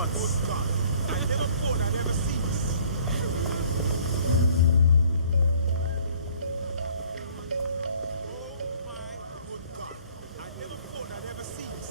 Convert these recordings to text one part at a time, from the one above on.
once. I never thought I'd ever see this. Oh my good God. I never thought I'd ever see this.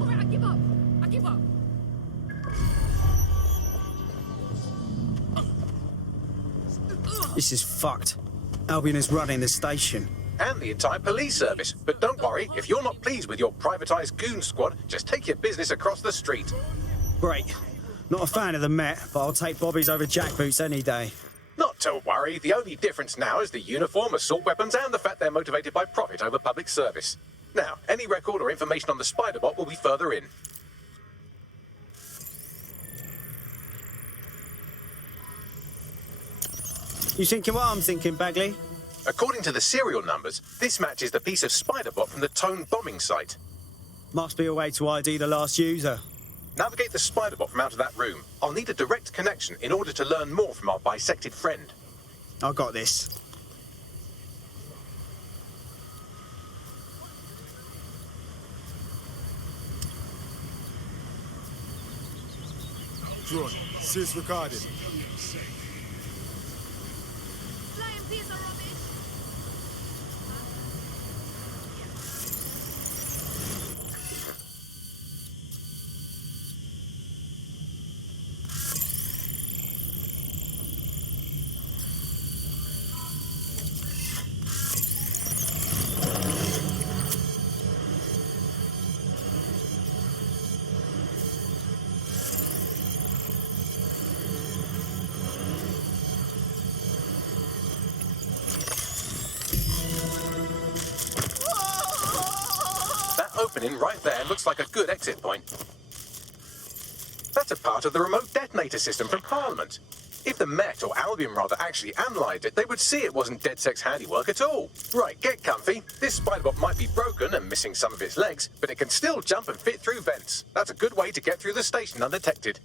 Alright, I give up. I give up. This is fucked. Albion is running the station. And the entire police service. But don't worry, if you're not pleased with your privatised goon squad, just take your business across the street. Great. Not a fan of the Met, but I'll take Bobby's over jackboots any day. Not to worry, the only difference now is the uniform, assault weapons, and the fact they're motivated by profit over public service. Now, any record or information on the Spider-Bot will be further in. You thinking what I'm thinking, Bagley? According to the serial numbers, this matches the piece of Spider-Bot from the Tone bombing site. Must be a way to ID the last user. Navigate the Spider-Bot from out of that room. I'll need a direct connection in order to learn more from our bisected friend. I got this. Drone, cease recording. Flying piece of rubbish. That opening right there looks like a good exit point. That's a part of the remote detonator system from Parliament. If the Met, or Albion rather, actually analysed it, they would see it wasn't DedSec's handiwork at all. Right, get comfy. This Spider-Bot might be broken and missing some of its legs, but it can still jump and fit through vents. That's a good way to get through the station undetected.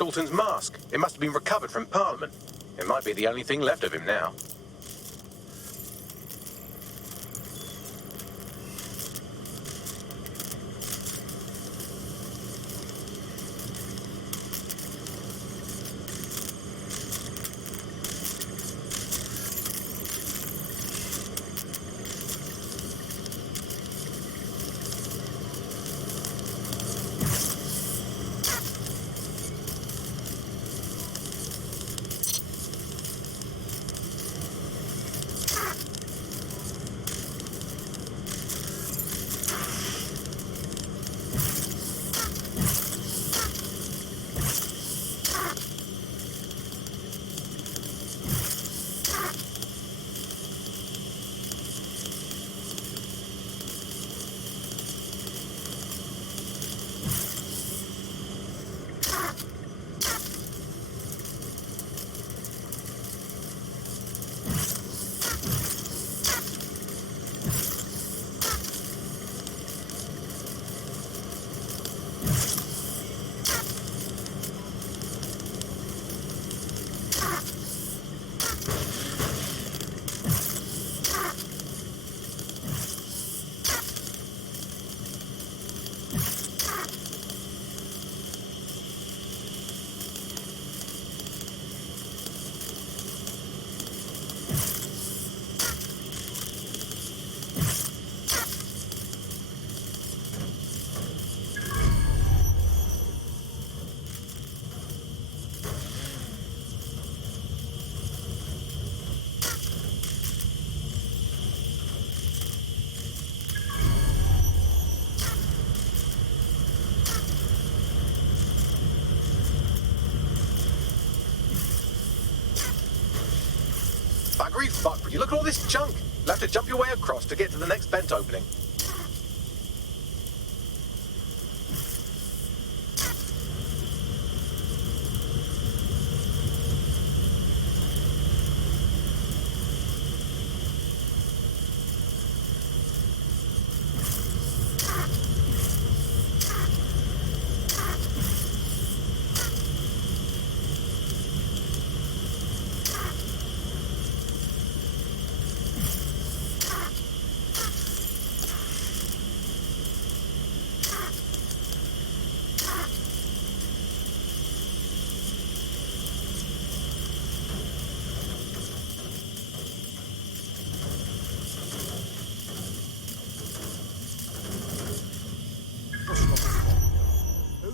Dalton's mask. It must have been recovered from Parliament. It might be the only thing left of him now. Buggery fuck, would you look at all this junk? You'll have to jump your way across to get to the next vent opening.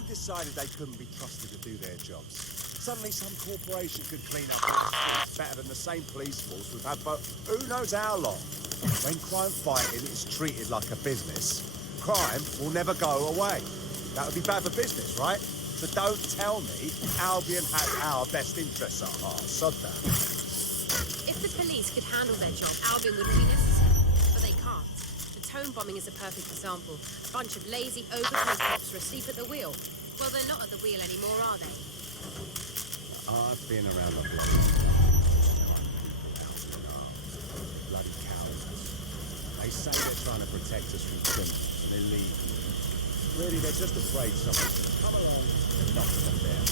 Decided they couldn't be trusted to do their jobs. Suddenly some corporation could clean up the streets better than the same police force we've had for who knows how long. When crime fighting is treated like a business, crime will never go away. That would be bad for business, right? So don't tell me Albion has our best interests at heart. Sod that. If the police could handle their job, Albion wouldn't be necessary. But they can't. The Tone bombing is a perfect example. A bunch of lazy, overpaid cops are asleep at the wheel. Well, they're not at the wheel anymore, are they? I've been around the block. Bloody cowards. They say they're trying to protect us from criminals, and they leave. Really, they're just afraid someone's going to come along and knock them down.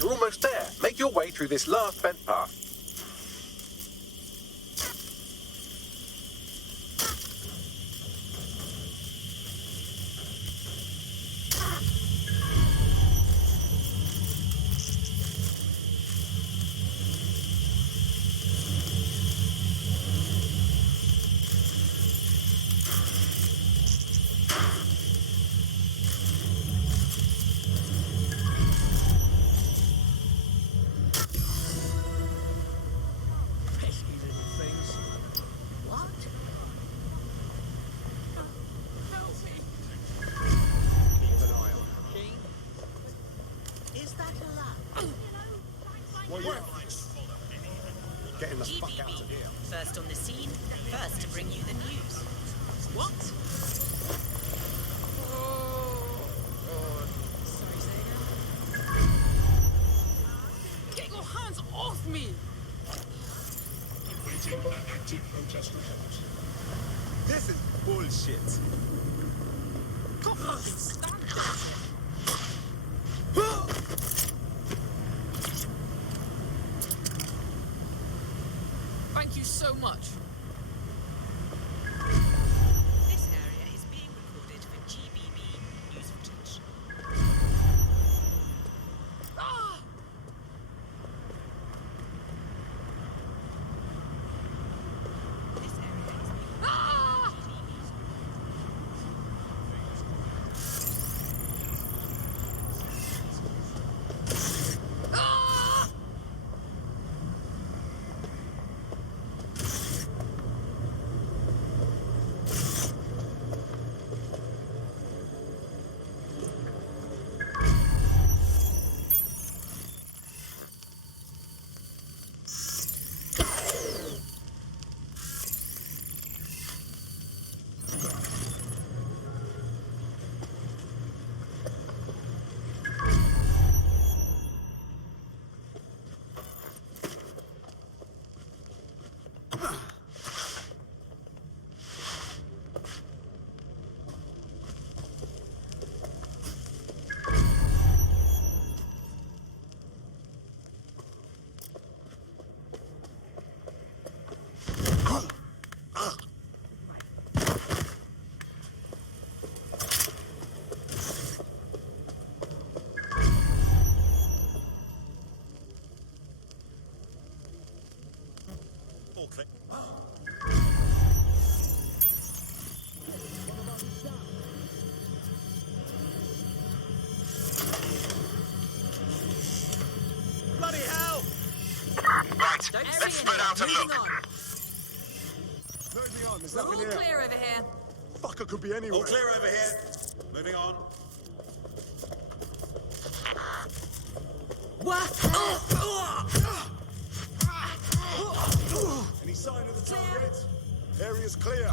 You're almost there. Make your way through this last vent path. First on the scene, first to bring you the news. What? Sorry, say again? Get your hands off me! Awaiting active protest report. This is bullshit. God, I can stand this. Thank you so much. This area is being recorded for GBB news footage. Ah! This area is being ah! Ah! All clear. Bloody hell! Right, Don't let's see spread anyone. out and Moving look. on. Move me on, there's We're nothing all here. clear over here. Fucker could be anywhere. All clear over here. Moving on. Any sign of the target? Area's clear.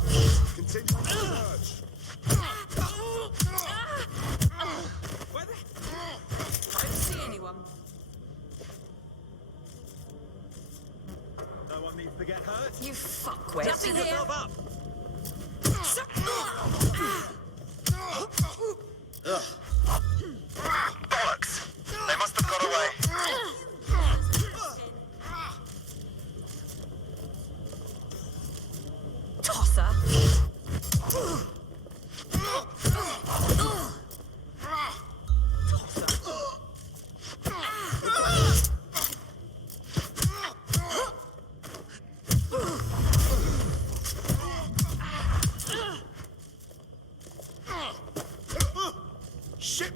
Continue to search. Where the... Don't see anyone. No one needs to get hurt. You fuckwit. Dusting yourself up. Bollocks! They must have got away. Tosser. Shit!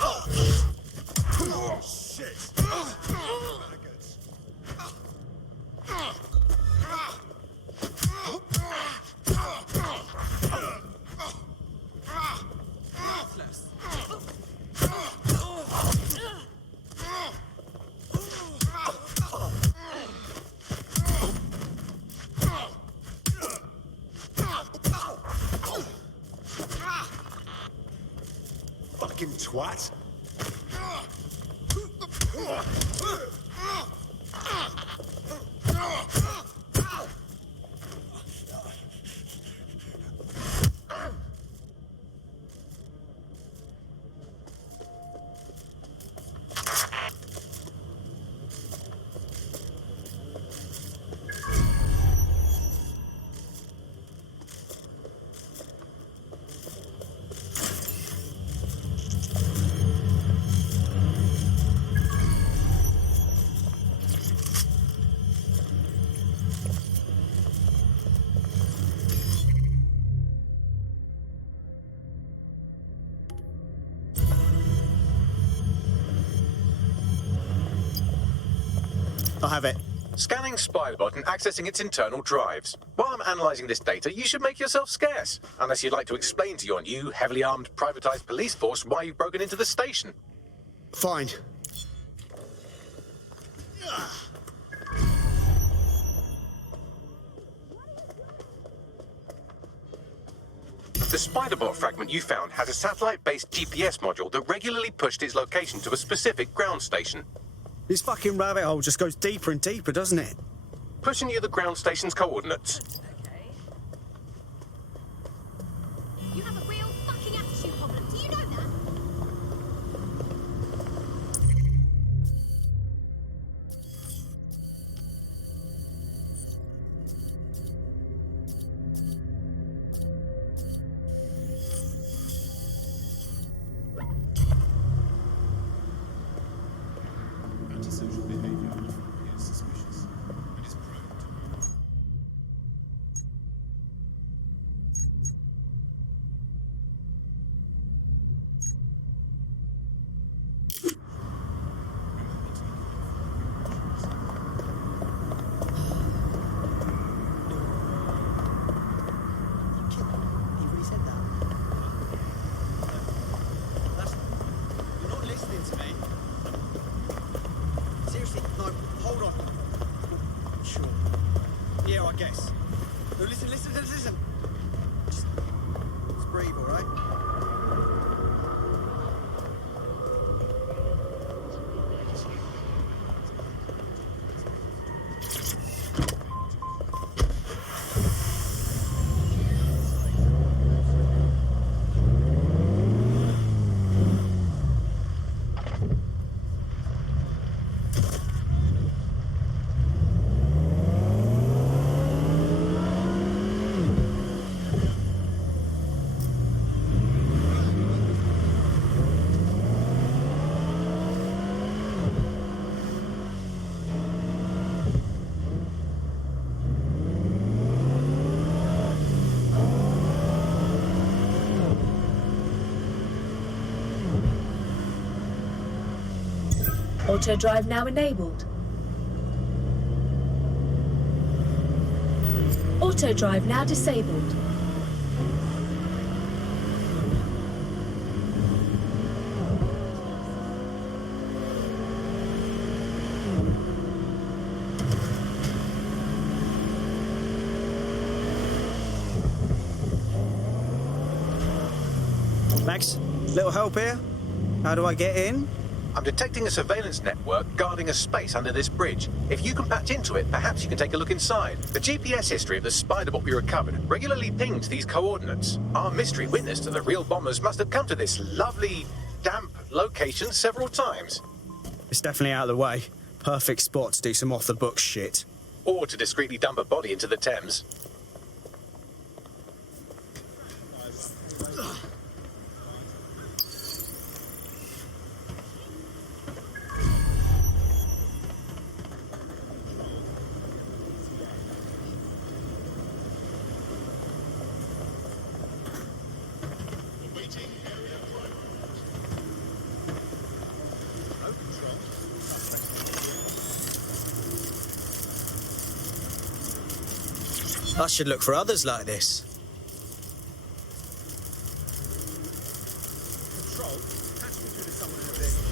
Oh, shit! Maggots. Fucking twat! I have it. Scanning Spybot and accessing its internal drives. While I'm analysing this data, you should make yourself scarce. Unless you'd like to explain to your new, heavily armed, privatised police force why you've broken into the station. Fine. The Spiderbot fragment you found has a satellite-based GPS module that regularly pushed its location to a specific ground station. This fucking rabbit hole just goes deeper and deeper, doesn't it? Pushing you the ground station's coordinates. Okay. You have a real fucking attitude problem. Do you know that? Antisocial behavior is suspicious and is prone to He really said that. You're not listening to me. Seriously, no, hold on. Sure. Yeah, I guess. No, listen. Just breathe, all right? Auto drive now enabled. Auto drive now disabled. Max, little help here? How do I get in? I'm detecting a surveillance network guarding a space under this bridge. If you can patch into it, perhaps you can take a look inside. The GPS history of the Spiderbot we recovered regularly pings these coordinates. Our mystery witness to the real bombers must have come to this lovely, damp location several times. It's definitely out of the way. Perfect spot to do some off-the-books shit. Or to discreetly dump a body into the Thames. I should look for others like this. Control, patch me through to someone in a vehicle.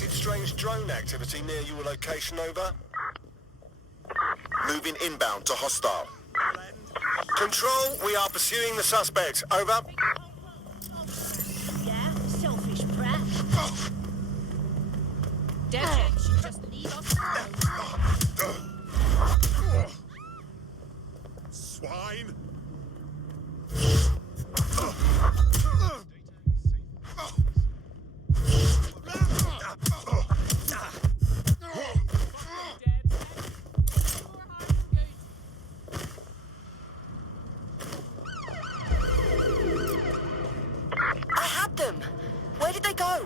detected strange drone activity near your location, over. Moving inbound to hostile. Control, we are pursuing the suspect, over. Yeah, selfish brat. DedSec should just leave us alone. Swine! I had them. Where did they go?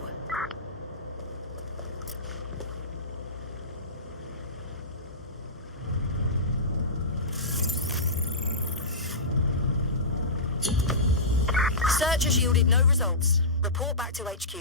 Search has yielded no results. Report back to HQ.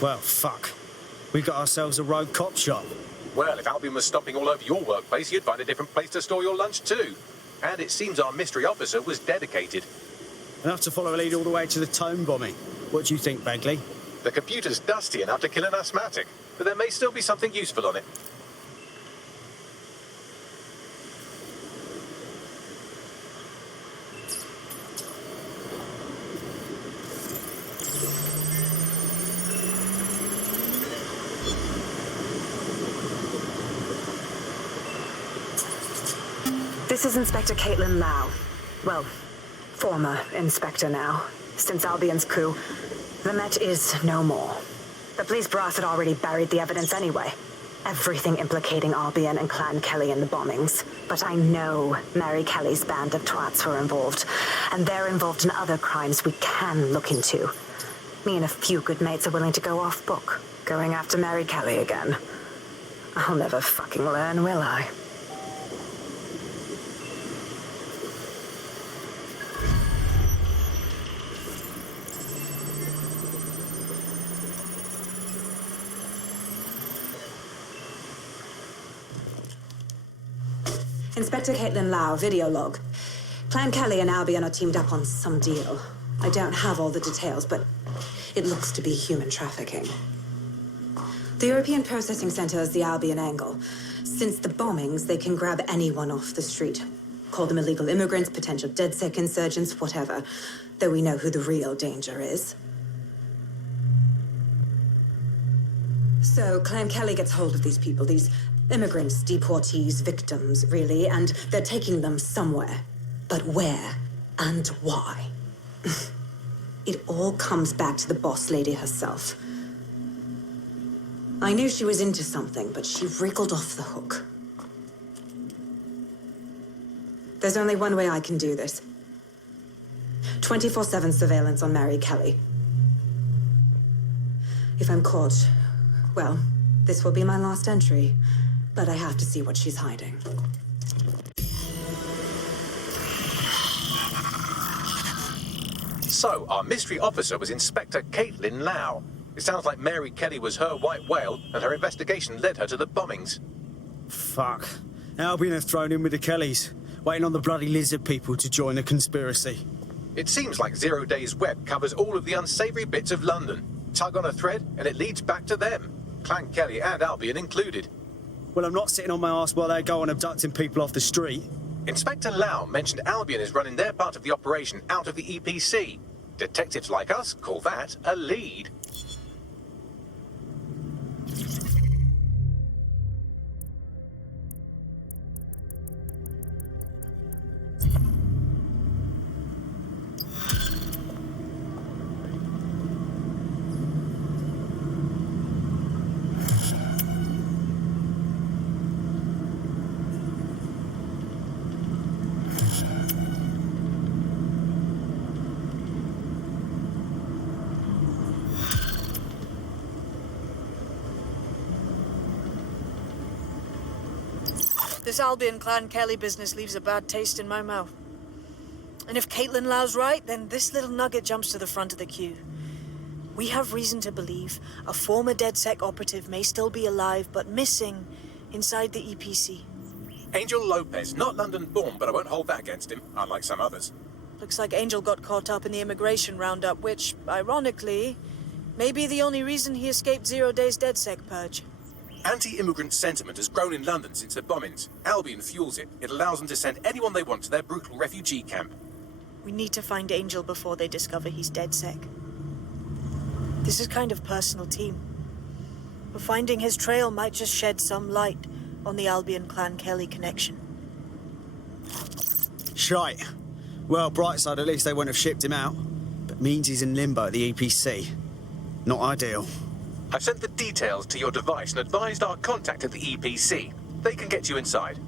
Well, fuck. We got ourselves a rogue cop shop. Well, if Albion was stomping all over your workplace, you'd find a different place to store your lunch too. And it seems our mystery officer was dedicated. Enough to follow a lead all the way to the Tome bombing. What do you think, Bagley? The computer's dusty enough to kill an asthmatic, but there may still be something useful on it. This is Inspector Caitlin Lau. Well, former inspector now. Since Albion's coup, the Met is no more. The police brass had already buried the evidence anyway. Everything implicating Albion and Clan Kelly in the bombings. But I know Mary Kelly's band of twats were involved, and they're involved in other crimes we can look into. Me and a few good mates are willing to go off book, going after Mary Kelly again. I'll never fucking learn, will I? Inspector Caitlin Lau, video log. Clan Kelly and Albion are teamed up on some deal. I don't have all the details, but it looks to be human trafficking. The European Processing Center is the Albion angle. Since the bombings, they can grab anyone off the street. Call them illegal immigrants, potential DedSec insurgents, whatever. Though we know who the real danger is. So Clan Kelly gets hold of these people, these immigrants, deportees, victims, really, and they're taking them somewhere. But where and why? It all comes back to the boss lady herself. I knew she was into something, but she wriggled off the hook. There's only one way I can do this. 24/7 surveillance on Mary Kelly. If I'm caught, well, this will be my last entry. But I have to see what she's hiding. So, our mystery officer was Inspector Caitlin Lau. It sounds like Mary Kelly was her white whale, and her investigation led her to the bombings. Fuck. Albion have thrown in with the Kellys, waiting on the bloody lizard people to join the conspiracy. It seems like Zero Days Web covers all of the unsavory bits of London. Tug on a thread, and it leads back to them. Clan Kelly and Albion included. Well, I'm not sitting on my ass while they go on abducting people off the street. Inspector Lau mentioned Albion is running their part of the operation out of the EPC. Detectives like us call that a lead. This Albion Clan Kelly business leaves a bad taste in my mouth. And if Caitlin Lau's right, then this little nugget jumps to the front of the queue. We have reason to believe a former DedSec operative may still be alive, but missing inside the EPC. Angel Lopez, not London-born, but I won't hold that against him, unlike some others. Looks like Angel got caught up in the immigration roundup, which, ironically, may be the only reason he escaped 0 Days DedSec purge. Anti-immigrant sentiment has grown in London since the bombings. Albion fuels it. It allows them to send anyone they want to their brutal refugee camp. We need to find Angel before they discover he's DedSec. This is kind of personal, team. But finding his trail might just shed some light on the Albion Clan Kelly connection. Shite. Well, bright side, at least they wouldn't have shipped him out. But means he's in limbo at the EPC. Not ideal. I've sent the details to your device and advised our contact at the EPC. They can get you inside.